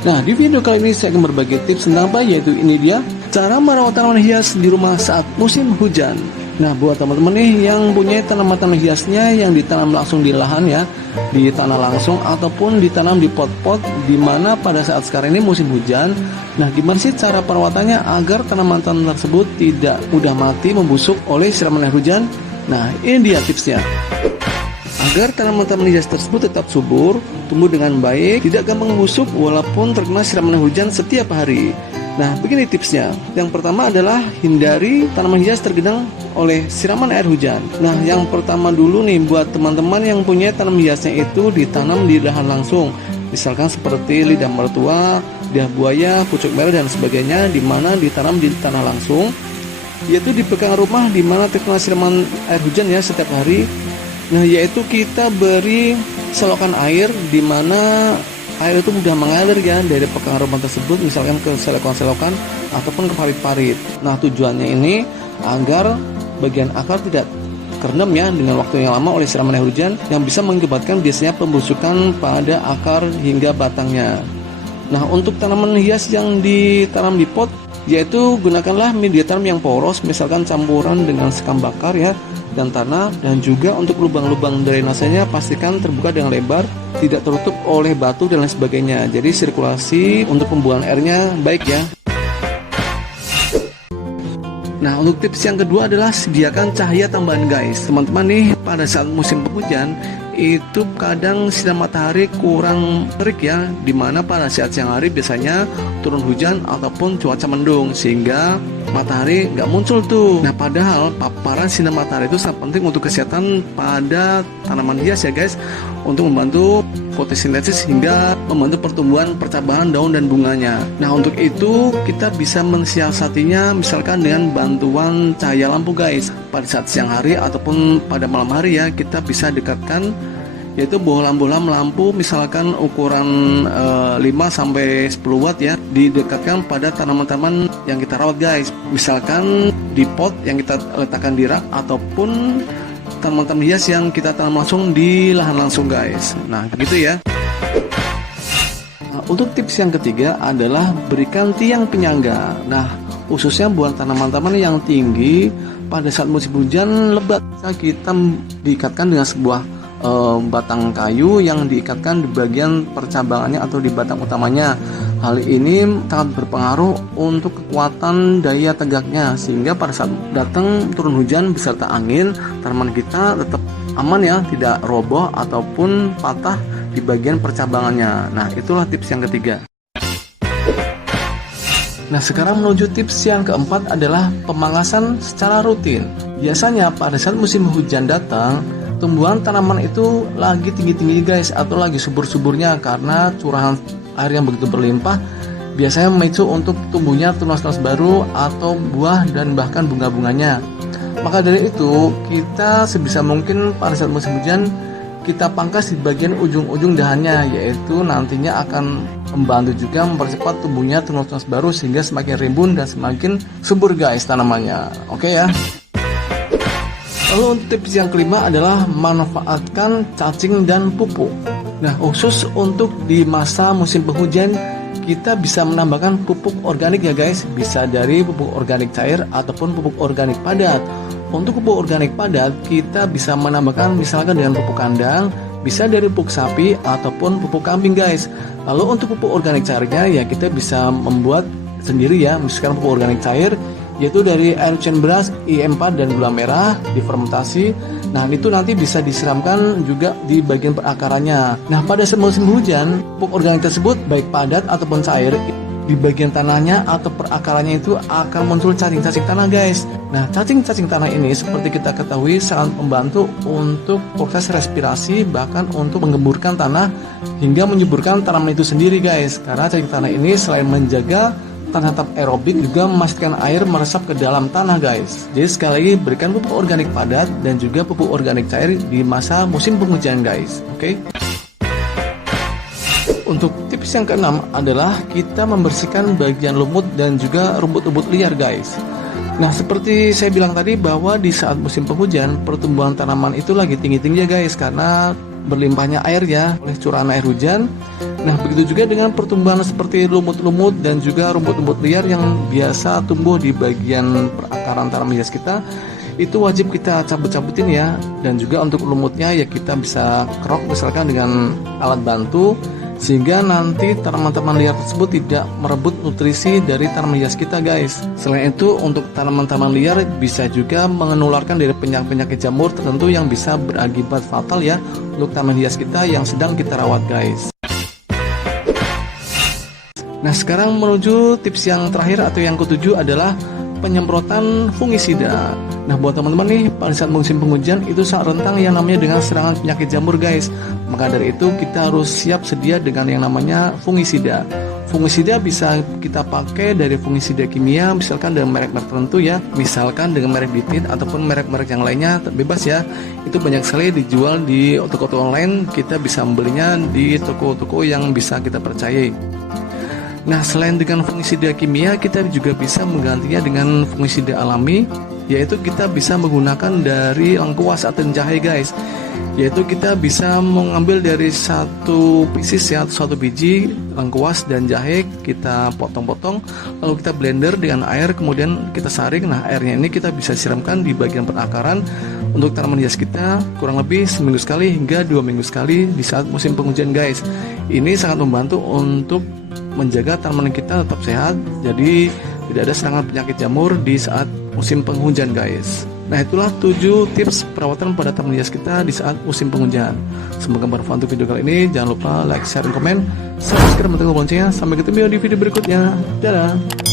Nah, di video kali ini saya akan berbagi tips tentang apa, yaitu ini dia cara merawat tanaman hias di rumah saat musim hujan. Nah, buat teman-teman nih yang punya tanaman-tanaman hiasnya yang ditanam langsung di lahan ya, di tanah langsung ataupun ditanam di pot-pot di mana pada saat sekarang ini musim hujan. Nah, gimana sih cara perawatannya agar tanaman-tanaman tersebut tidak mudah mati membusuk oleh siraman air hujan? Nah, ini dia tipsnya. Agar tanaman-tanaman hias tersebut tetap subur, tumbuh dengan baik, tidak gampang busuk walaupun terkena siraman hujan setiap hari. Nah, begini tipsnya. Yang pertama adalah hindari tanaman hias tergenang oleh siraman air hujan. Nah, yang pertama dulu nih buat teman-teman yang punya tanaman hiasnya itu ditanam di lahan langsung. Misalkan seperti lidah mertua, lidah buaya, pucuk merah dan sebagainya, di mana ditanam di tanah langsung, yaitu di belakang rumah di mana terkena siraman air hujan ya setiap hari. Nah, yaitu kita beri selokan air di mana air itu mudah mengalir ya dari belakang rumah tersebut, misalkan ke selokan-selokan ataupun ke parit-parit. Nah, tujuannya ini agar bagian akar tidak kerendam ya dengan waktu yang lama oleh siraman air hujan yang bisa mengakibatkan biasanya pembusukan pada akar hingga batangnya. Nah, untuk tanaman hias yang ditanam di pot, yaitu gunakanlah media tanam yang poros, misalkan campuran dengan sekam bakar ya dan tanah, dan juga untuk lubang-lubang drainasenya pastikan terbuka dengan lebar, tidak tertutup oleh batu dan lain sebagainya. Jadi sirkulasi untuk pembuangan airnya baik ya. Nah, untuk tips yang kedua adalah sediakan cahaya tambahan guys. Teman-teman nih, pada saat musim penghujan itu kadang sinar matahari kurang terik ya, dimana pada saat siang hari biasanya turun hujan ataupun cuaca mendung sehingga matahari nggak muncul tuh. Nah, padahal paparan sinar matahari itu sangat penting untuk kesehatan pada tanaman hias ya guys, untuk membantu fotosintesis hingga membantu pertumbuhan percabangan daun dan bunganya. Nah, untuk itu kita bisa mensiasatinya misalkan dengan bantuan cahaya lampu guys. Pada saat siang hari ataupun pada malam hari ya, kita bisa dekatkan yaitu bohlam-bohlam lampu misalkan ukuran 5-10 watt ya, didekatkan pada tanaman-tanaman yang kita rawat guys. Misalkan di pot yang kita letakkan di rak ataupun tanaman-tanaman hias yang kita tanam langsung di lahan langsung guys. Nah, begitu ya. Nah, untuk tips yang ketiga adalah berikan tiang penyangga. Nah, khususnya buat tanaman-tanaman yang tinggi pada saat musim hujan lebat, kita diikatkan dengan sebuah batang kayu yang diikatkan di bagian percabangannya atau di batang utamanya. Hal ini sangat berpengaruh untuk kekuatan daya tegaknya, sehingga pada saat datang turun hujan beserta angin, tanaman kita tetap aman ya, tidak roboh ataupun patah di bagian percabangannya. Nah, itulah tips yang ketiga. Nah, sekarang menuju tips yang keempat adalah pemangkasan secara rutin. Biasanya pada saat musim hujan datang, tumbuhan tanaman itu lagi tinggi-tinggi guys, atau lagi subur-suburnya karena curahan air yang begitu berlimpah, biasanya memicu untuk tumbuhnya tunas-tunas baru atau buah dan bahkan bunga-bunganya. Maka dari itu, kita sebisa mungkin pada saat musim hujan kita pangkas di bagian ujung-ujung dahannya, yaitu nantinya akan membantu juga mempercepat tumbuhnya tunas-tunas baru sehingga semakin rimbun dan semakin subur guys tanamannya. Oke ya. Lalu untuk tips yang kelima adalah manfaatkan cacing dan pupuk. Nah, khusus untuk di masa musim penghujan, kita bisa menambahkan pupuk organik ya guys. Bisa dari pupuk organik cair ataupun pupuk organik padat. Untuk pupuk organik padat, kita bisa menambahkan misalkan dengan pupuk kandang, bisa dari pupuk sapi ataupun pupuk kambing guys. Lalu untuk pupuk organik cairnya ya kita bisa membuat sendiri ya, misalkan pupuk organik cair yaitu dari air cucian beras, IM4 dan gula merah difermentasi. Nah, itu nanti bisa disiramkan juga di bagian perakarannya. Nah, pada musim hujan, pupuk organik tersebut baik padat ataupun cair, di bagian tanahnya atau perakarannya itu akan muncul cacing-cacing tanah guys. Nah, cacing-cacing tanah ini seperti kita ketahui sangat membantu untuk proses respirasi, bahkan untuk menggemburkan tanah hingga menyuburkan tanaman itu sendiri guys. Karena cacing tanah ini selain menjaga tanah tetap aerobik, juga memastikan air meresap ke dalam tanah guys. Jadi sekali lagi berikan pupuk organik padat dan juga pupuk organik cair di masa musim penghujan guys. Oke. Untuk tips yang keenam adalah kita membersihkan bagian lumut dan juga rumput-rumput liar guys. Nah, seperti saya bilang tadi bahwa di saat musim penghujan pertumbuhan tanaman itu lagi tinggi-tinggi ya guys, karena berlimpahnya air ya oleh curahan air hujan. Nah, begitu juga dengan pertumbuhan seperti lumut-lumut dan juga rumput-rumput liar yang biasa tumbuh di bagian perakaran tanaman hias kita, itu wajib kita cabut-cabutin ya. Dan juga untuk lumutnya ya kita bisa kerok misalkan dengan alat bantu, sehingga nanti tanaman-tanaman liar tersebut tidak merebut nutrisi dari tanaman hias kita guys. Selain itu, untuk tanaman-tanaman liar bisa juga menularkan dari penyakit-penyakit jamur tertentu yang bisa berakibat fatal ya untuk tanaman hias kita yang sedang kita rawat guys. Nah, sekarang menuju tips yang terakhir atau yang ketujuh adalah penyemprotan fungisida. Nah, buat teman-teman nih, pada saat musim penghujan itu sangat rentan yang namanya dengan serangan penyakit jamur guys. Maka dari itu kita harus siap sedia dengan yang namanya fungisida. Fungisida bisa kita pakai dari fungisida kimia, misalkan dengan merek-merek tertentu ya, misalkan dengan merek Bitin ataupun merek-merek yang lainnya, bebas ya. Itu banyak sekali dijual di toko-toko online, kita bisa membelinya di toko-toko yang bisa kita percayai. Nah, selain dengan fungisida kimia, kita juga bisa menggantinya dengan fungisida alami, yaitu kita bisa menggunakan dari lengkuas atau jahe guys. Yaitu kita bisa mengambil dari satu pieces ya, satu biji lengkuas dan jahe, kita potong-potong, lalu kita blender dengan air, kemudian kita saring. Nah, airnya ini kita bisa siramkan di bagian perakaran untuk tanaman hias kita kurang lebih seminggu sekali hingga 2 minggu sekali di saat musim penghujan guys. Ini sangat membantu untuk menjaga tanaman kita tetap sehat, jadi tidak ada serangan penyakit jamur di saat musim penghujan guys. Nah, itulah 7 tips perawatan pada tanaman hias kita di saat musim penghujan. Semoga bermanfaat untuk video kali ini. Jangan lupa like, share, dan komen. Subscribe dan tekan loncengnya. Sampai ketemu di video berikutnya. Dadah.